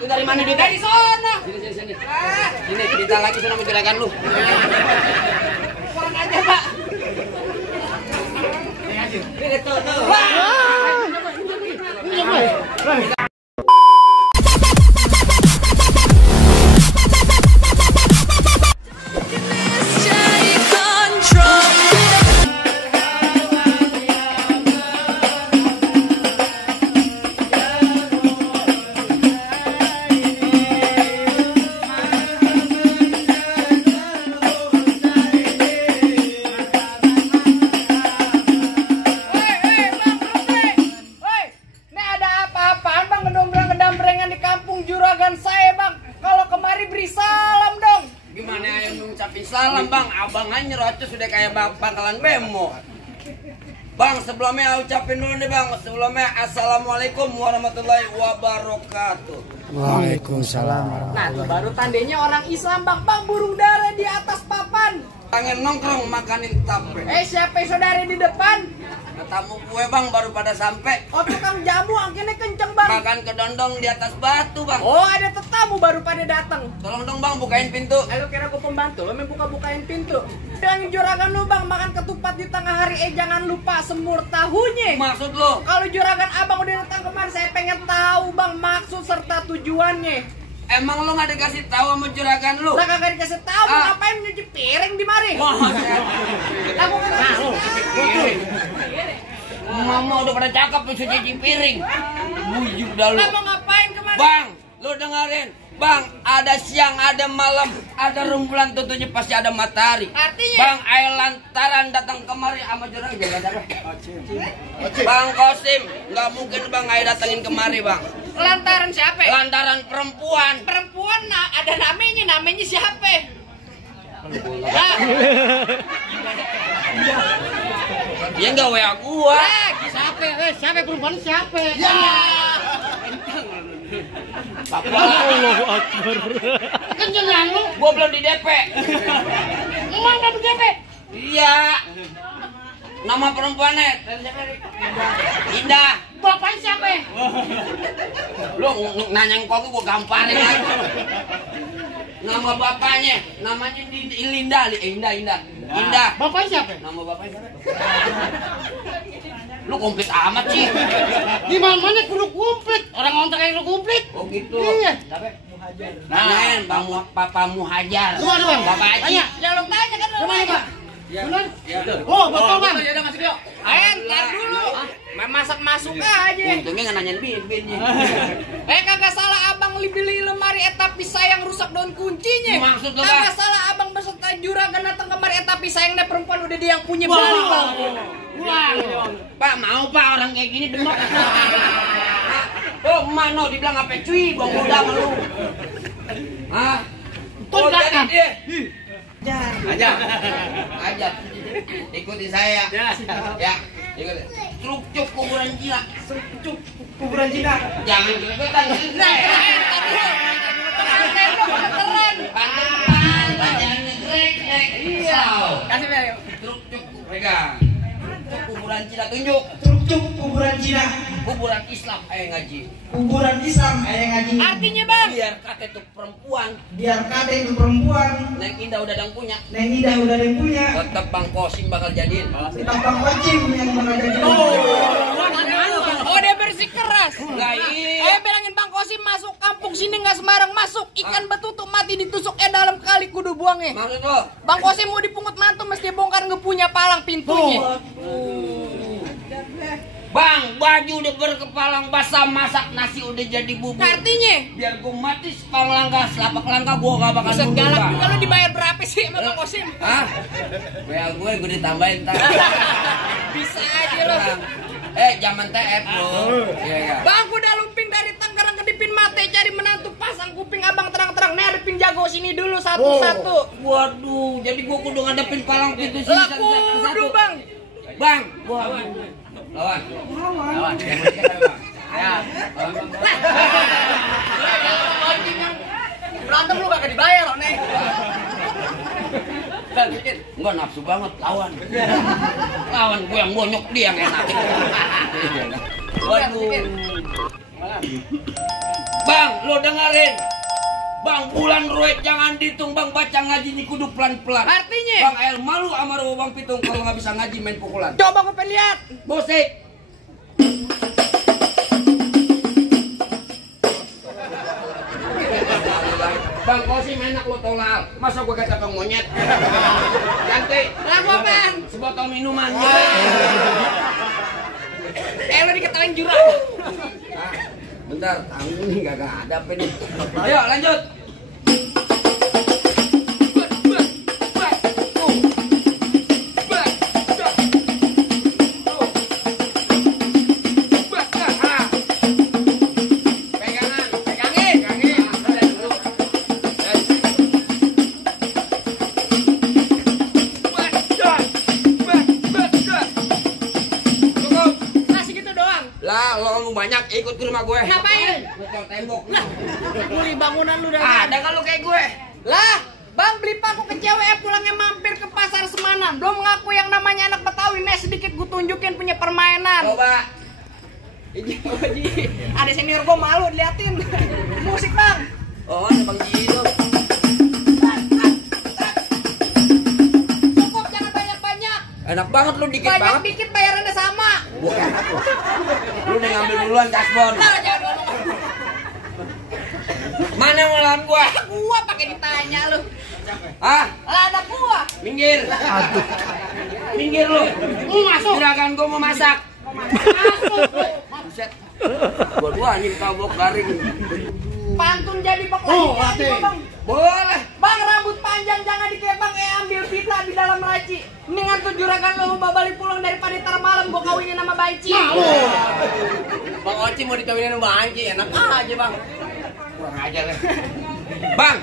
Lu dari mana duitnya? Dari sono. Sini. Sini, kita lagi sono menjelekan lu. Kurang aja, Pak. Ini tuh. Salam bang, abang aja nyerocos sudah kayak pangkalan bemo. Bang, sebelumnya ucapin dulu nih bang. Sebelumnya assalamualaikum warahmatullahi wabarakatuh. Waalaikumsalam warahmatullahi wabarakatuh. Nah, baru tandanya orang Islam bang. Bang, burung dara di atas papan. Pengen nongkrong makanin tape. Siapa saudara di depan? Tamu gue bang baru pada sampai. Oh, tukang jamu angkinnya kenceng bang. Makan kedondong di atas batu bang. Oh, ada tetamu baru pada datang. Tolong dong bang bukain pintu. Lu kira gue pembantu, lo main bukain pintu. Bilangin juragan lu bang makan ketupat di tengah hari. Jangan lupa semur tahunya. Maksud lo? Kalau juragan abang udah datang kemarin, saya pengen tahu bang maksud serta tujuannya. Emang lo gak dikasih tahu sama juragan lu? Lah kagak dikasih tahu, ngapain nyuci piring di mari? Aku kagak kasih tahu. Mama udah pada cakep tuh cuci piring. Bujuk dah lu. Kamu ngapain kemarin? Bang, lu dengerin. Bang, ada siang, ada malam, ada rembulan, tentunya pasti ada matahari. Artinya? Bang, air lantaran datang kemari sama juragan siapa? Bang Kosim, nggak mungkin bang air datangin kemari bang. Lantaran siapa? Lantaran perempuan. Perempuan ada namanya siapa? Dia nggak WA gua. Siapa perempuan siapa? Ya. Allahu Akbar. Kencengan lu. Gua belum di DP. Emang enggak di DP? Iya. Nama perempuannya Indah. Bapaknya siapa? Lu nanya kok gua gamparin lagi. Nama bapaknya, namanya Linda, Indah. Bapaknya siapa? Nama bapaknya siapa? Lu komplit amat sih. Di mana kudu komplit? Orang ngontrak yang komplit. Oh gitu. Iya. Nah, Papa Muhajar. Bang. Bapak Haji. Tanya. Ya lu tanya kan lu. Gimana, Pak? Ya. Benar? Ya. Oh, betul, Bang. Ya udah masuk yuk. Ntar dulu. Masuk aja. Untungnya nggak nanyain binnya. Kagak salah abang beli lemari tapi sayang rusak daun kuncinya. Maksud lu, kagak Bang? salah abang beserta juragan datang kemari tapi sayangnya perempuan udah dia yang punya Wah. balik bang. Pak mau pak orang kayak gini demak. Oh mano dibilang apa cuy bang muda sama lu. Hah? Tuh belakang. Aja. Ikuti saya. Ya. Ikuti. Truk kuburan Cina. Kuburan Cina. Jangan kelebetan. Iya. Kasih bel. Truk pegang. Kuburan Cina tunjuk. Truk kuburan Cina. Kuburan Islam ngaji. Kuburan Islam ngaji. Artinya bang. Biar kata itu perempuan. Biar kata itu perempuan. Neng Indah udah ada yang punya. Neng Ida udah ada yang punya. Tetap Bang Kosim bakal jadiin. Tetap Bang Kosim yang bakal jadi. Oh dia bersikeras. Enggak iya. Bilangin Bang Kosim masuk kampung sini nggak sembarang masuk. Ikan betutuk mati ditusuknya dalam kali kudu buangnya. Maksud lo? Bang Kosim mau dipungut mantu mesti bongkar nggak punya palang pintunya. Bang, baju udah berkepalang basah, masak nasi udah jadi bubur. Artinya? Biar gue mati sepang langkah, selapak langkah gue gak bakal Buset mundur, galak Bang. juga lu dibayar berapa sih sama Bang Kosim? Hah? Ya gue ditambahin ntar. Bisa aja lo. Zaman TF bro. Iya. Bang udah lumping dari Tangerang ke Dipin Mate cari menantu pasang kuping abang terang-terang. Nih ada pin jago sini dulu satu-satu. Waduh, jadi gue kudu ngadepin palang pintu sini Lah satu-satu. kudu bang. Bang, lawan. Ya. Berantem lu gak dibayar loh nih. Enggak nafsu banget lawan. Lawan gue yang bonyok dia yang enak. Waduh. Bang, lo dengerin. Bang, bulan ruwet jangan dihitung bang, baca ngaji ni kudu pelan-pelan. Artinya? Bang, air malu sama bang pitung kalau nggak bisa ngaji main pukulan. Coba gue pengen lihat. Musik. Bang, kau sih enak lo tolak. Masa gua kata kang monyet? Ganti. Lagu apaan? Sebotol minuman. Lo diketawain jurang. Bentar, tanggung nih gak ada apa nih. Ayo lanjut. Lah, lo banyak ikut ke rumah gue. Ngapain? Ngecor tembok. Beli bangunan lu dah. Ada kan lo kayak gue? Lah, bang beli paku ke cewek pulangnya mampir ke pasar Semanan. Belum ngaku yang namanya anak Betawi. Nih sedikit gue tunjukin punya permainan. Coba. Ada senior gue malu diliatin. Musik bang. Oh, ada Bang Jino. Cukup jangan banyak-banyak. Enak banget lu dikit Banyak banget. dikit bayarannya sama. Bukan aku. Lu udah ngambil duluan kasbon. Lah jangan ngomong. Mana yang ngelawan gua? Gua pakai ditanya lu. Hah? Lah ada gua. Minggir. Minggir lu. Masuk. Gerakan gua mau masak. Masuk. Buset. Gua anjing tabok garing. Pantun jadi lagi bang. Boleh. Bang rambut panjang jangan dikepang ambil pita di dalam laci. Mendingan tuh juragan lo balik pulang daripada ntar malam gua kawinin sama Baici. Bang Oci mau dikawinin sama Anci, enak aja bang. Kurang ajar ya. Bang,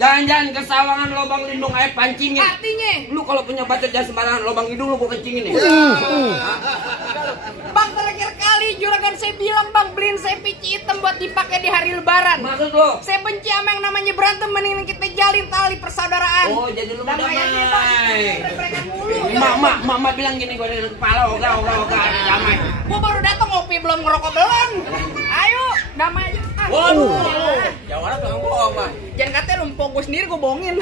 jangan-jangan ke sawangan lobang lindung air pancingin. Artinya? Lu kalau punya bacot jangan sembarangan lobang hidung lu gua kencingin nih. Bang terakhir kali juragan saya bilang bang beliin saya pici hitam buat dipakai di hari lebaran. Maksud lu? Saya benci sama yang namanya berantem, mendingan kita jalin tali persaudaraan. Oh, jadi lu mau Damai aja, damai. Bang. Mama bilang gini gua dari kepala oga ada damai. Gua baru datang ngopi belum ngerokok belum. Ayo, damai aja. Waduh. Jawabannya belum bohong, Bang. Jangan katanya lu mpok gue sendiri gue bohongin.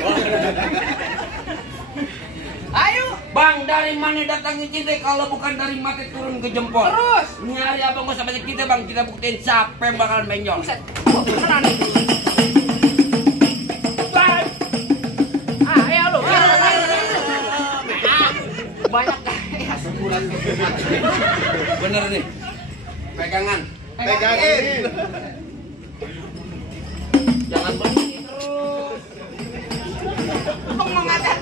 Ayo. Bang, dari mana datangnya cinta kalau bukan dari mati turun ke jempol? Terus? Nyari abang gak usah banyak kita bang, kita buktiin siapa yang bakalan benjol. Buset. Beneran nih. Ayo lu. Banyak dah. Ya sebulan. Bener nih. Pegangan. Pegangin. Jangan begini terus. Bang mengatakan.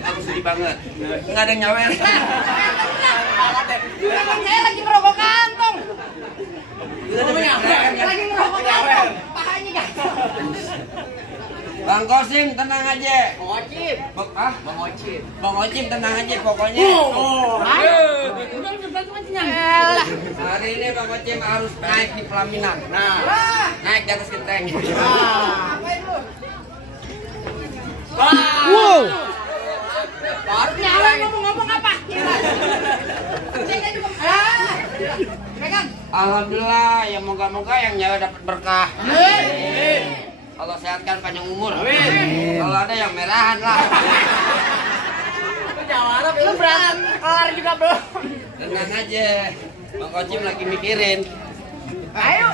Aku sedih banget. Nggak ada yang nyawer. Juragan saya lagi ngerokok kantong. Lagi ngerokok kantong. Pahanya gatel. Bang Kosim tenang aja. Bang Ocim. Bang Ocim. Bang Ocim tenang aja pokoknya. Elah. Hari ini Bang Ocim harus naik di pelaminan. Nah, naik di atas genteng. Ngapain lu? Wow. Nyala ngomong-ngomong apa? Saya juga. Pegang. Alhamdulillah, ya moga-moga yang nyawa dapat berkah. Allah sehatkan panjang umur. Kalau ada yang merahan lah. Lu berantem kelar juga belum? Tenang aja, Bang Kocim lagi mikirin. Ayo.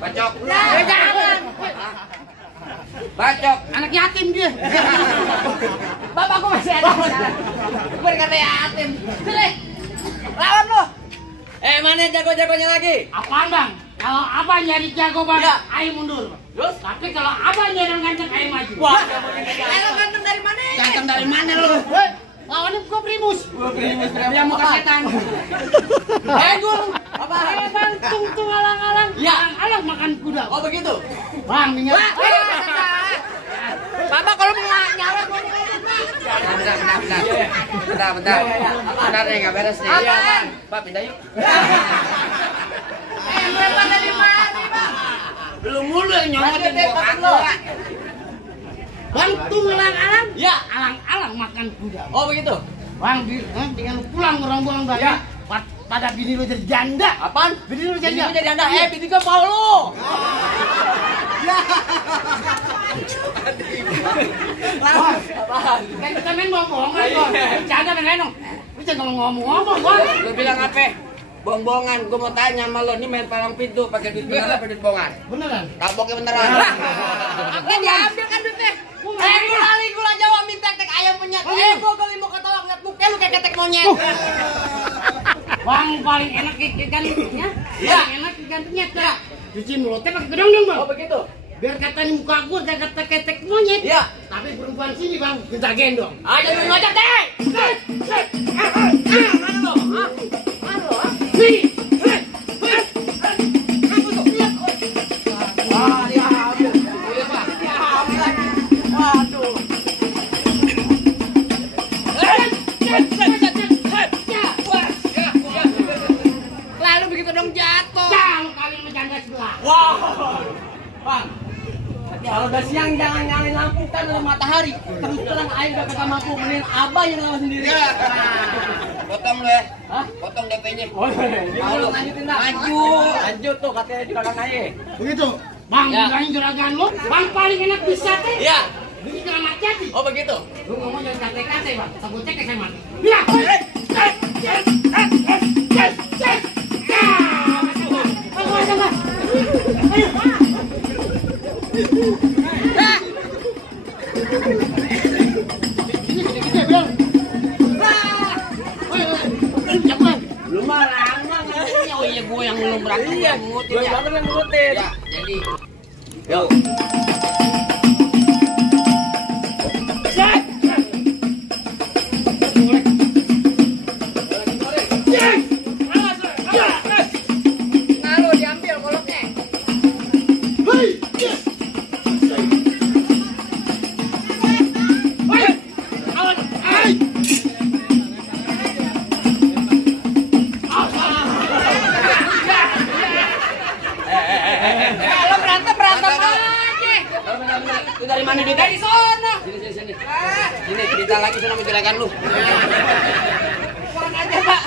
Bacok. Jangan. Bacok. Anak yatim dia. Bapakku masih ada. Berkata yatim. Sini. Lawan lo. Mana jago-jagonya lagi? Apaan bang? Kalau apa jadi jago bang? Ya. Ayo mundur. Terus? Tapi kalau abangnya yang ganteng ayo maju. Wah, Ayo ganteng dari mana? ganteng dari mana lu? Lawannya gua primus. Dia muka setan. Gua apa? Bang tung alang-alang. Ya. Alang makan kuda. Oh begitu? Bang, ingat. Bapak kalau mau nyawa gua Bentar nih, nggak beres nih. Iya, Bang. Pak, pindah yuk. Lebar dari mana, Bang? Belum mulu yang nyomotin Lanjut, gua Pak, kagak. Bang tung alang-alang. Ya. Alang-alang makan kuda. Oh begitu? Bang, dengan lu pulang orang buang bayi. Ya. Pada bini lu jadi janda. Apaan? Bini lu Jadi janda. jadi anda. Bini gua mau lu. Apaan? Kan kita main bohong-bohongan kok. Janda main lenong. Lu jangan ngomong-ngomong, Bang. Lu bilang apa? Bohong-bohongan. Gua mau tanya sama lu, ini main palang pintu pakai duit beneran apa duit bohongan? Beneran. Kapoknya beneran. Oke, diambil kan duitnya. Gula Jawa minta tek ayam penyet. Gua kali mau ketolak liat muka lu kayak ketek monyet. Bang paling enak ikan ya. Iya. Paling enak ikan penyet ya. Cuci mulutnya pakai gedong dong, Bang. Oh begitu? Biar katanya muka gua kayak kata ketek monyet. Iya. Tapi perempuan sini, Bang, minta gendong. Ayo lu ngajak deh. Mana lu? Nih. Ah, dia ambil. Iya, Pak. Dia ambil lagi. Waduh. Lalu begitu dong jatuh. Jangan kali menjanda sebelah. Wow. Bang. Kalau udah siang jangan nyalain lampu kan ada matahari. Terus terang air udah kagak mampu mending abah yang lawan sendiri. Ya. Potong lu ya. Hah? Potong DP-nya. Oh, mau lu lanjutin dah. Maju. Lanjut tuh katanya juragan aja. Begitu. Bang, Ya. bilangin juragan lu, Bang paling enak bisa teh. Iya. Bikin keramat jati. Oh begitu. Lu ngomong jangan kate-kate, Bang. Takut cek saya mati. Ya. Lu mah lama ngomongnya. Oh iya gue yang belum berangkat yang ngurutin ya. Gue yang ngurutin. Ya, jadi. Yo. Lalu diambil koloknya. Kalau berantem aja. Itu dari mana duitnya? Dari sono. Sini. Sini, cerita lagi sama juragan lu. Pulang aja, Pak.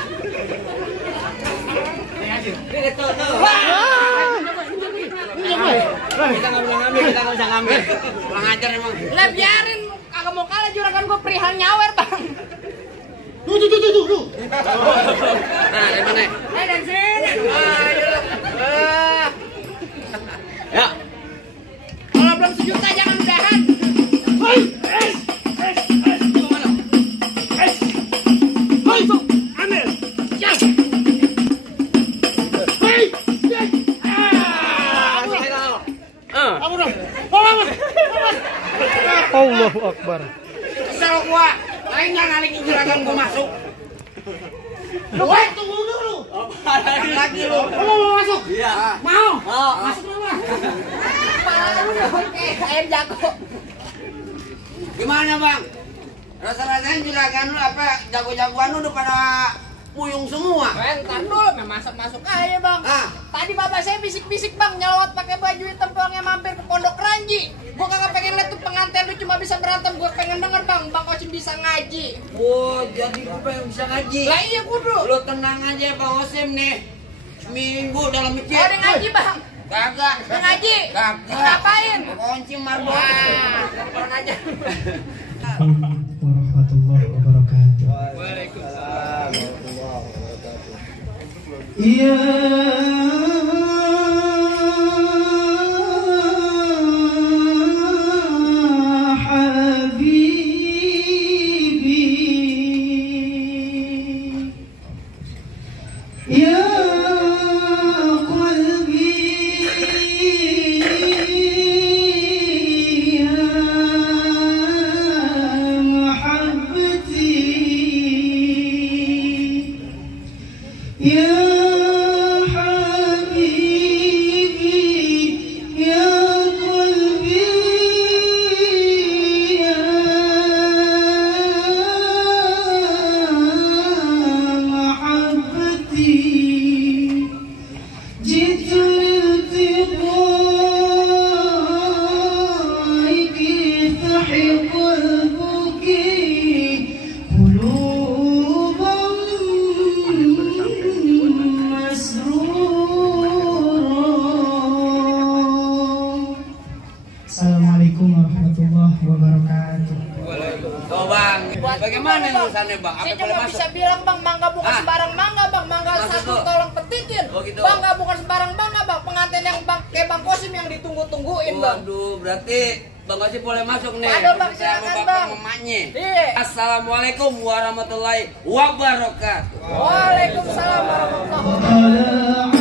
Kita nggak bisa ngambil, kita nggak bisa ngambil. Kurang ajar emang. Lah biarin kagak mau kalah juragan gua perihal nyawer, Bang. Tuh. Nah, dari mana? Dari sini. Ya. Kalau belum sejuta jangan udahan. Allahu Akbar. Kesel gua. Lain nggak ngalikin juragan gua masuk. Lu tunggu dulu. Lagi lu. Lu mau masuk? Iya. Mau? Oh. Masuk dulu lah. Oke, ayam jago. Gimana bang? Rasa-rasanya juragan lu apa jago-jagoan lu udah pada puyung semua. Ntar dulu, masuk aja, Bang. Ah. Tadi bapak saya bisik-bisik, Bang, nyelawat pakai baju hitam pulangnya mampir ke Pondok Ranji. Gua kagak pengen lihat tuh pengantin lu cuma bisa berantem, gua pengen denger, Bang, Bang Osim bisa ngaji. Oh, jadi gua pengen bisa ngaji. Lah iya kudu. Lu tenang aja Bang Osim nih. Seminggu dalam mikir. Oh, ada ngaji, Bang. Kagak. Ada ngaji. Kagak. Ngapain? Kunci marbot. Pulang aja. warahmatullahi wabarakatuh. Waalaikumsalam. Ya habibi, ya. يا حبيبي يا قلبي يا محبتي جئت لالتقائك تحق البكي قلوبا مسرورا. Assalamualaikum warahmatullahi wabarakatuh. Oh bang, bagaimana urusannya bang? Apa Saya boleh cuma masuk? bisa bilang bang, mangga bukan Ah. sembarang mangga bang, mangga Maksud satu lo? tolong petikin. Oh, gitu. Mangga bukan sembarang mangga bang, pengantin yang bang kayak bang Kosim yang ditunggu-tungguin bang. Waduh, berarti Bang Oci boleh masuk nih. Ada, Bang, Sama silakan, bapak Bang. mamanya. Iya. Assalamualaikum warahmatullahi wabarakatuh. Waalaikumsalam warahmatullahi wabarakatuh. طلع